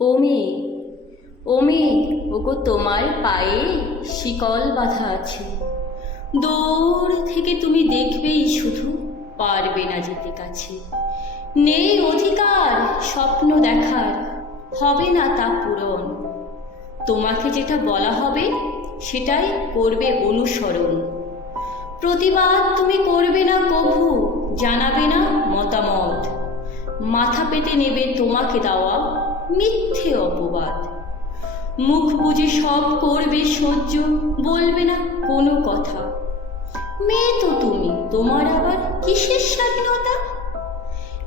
ও মেয়ে, ও মেয়ে, ওগো তোমার পায়ে শিকল বাঁধা আছে। দূর থেকে তুমি দেখবেই শুধু, পারবে না যেতে কাছে। নেই অধিকার স্বপ্ন দেখার, হবে না তা পূরণ। তোমাকে যেটা বলা হবে সেটাই করবে অনুসরণ। প্রতিবাদ তুমি করবে না কভু, জানাবে না মতামত। মাথা পেতে নেবে তোমাকে দেওয়া মিথ্যে অপবাদ। মুখ বুজে সব করবে সহ্য, বলবে না কোনো কথা। মেয়ে তো তুমি, তোমার আবার কিসের স্বাধীনতা?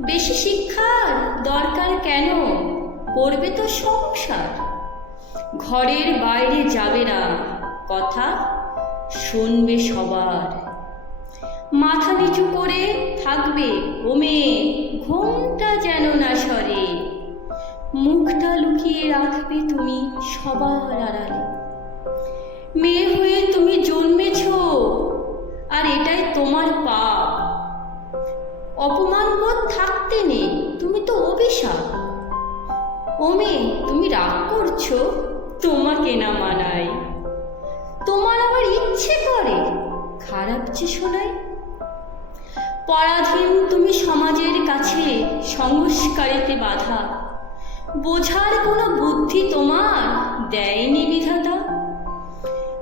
বেশি শিক্ষার দরকার কেন, করবে তো সংসার। ঘরের বাইরে যাবে না, কথা শুনবে সবার। মাথা নিচু করে থাকবে ও মেয়ে, ঘুমটা যেন না সরে। মুখটা লুকিয়ে রাখবে তুমি সবার আড়ালে। মেয়ে হয়ে তুমি জন্মেছ, আর এটাই তোমার পাপ। অপমানবোধ থাকতে নেই, তুমি তো অভিশাপ। ও মেয়ে, তুমি রাগ করছো, তোমাকে না মানাই। তোমার আবার ইচ্ছে করে খারাপ যে শোনায়। পরাধীন তুমি সমাজের কাছে, সংস্কারেতে বাধা। বোঝার কোনো বুদ্ধি তোমার দেয়নি বিধাতা।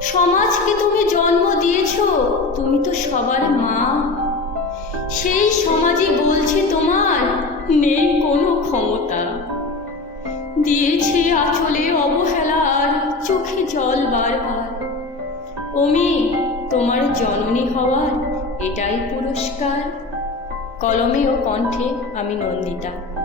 সমাজকে তুমি জন্ম দিয়েছ, তুমি তো সবার মা। সেই সমাজে বলছে তোমার নেই কোনো ক্ষমতা। দিয়েছে আঁচলে অবহেলা আর চোখে জল বারবার। ও মেয়ে, তোমার জননী হওয়ার এটাই পুরস্কার। কলমে ও কণ্ঠে আমি নন্দিতা।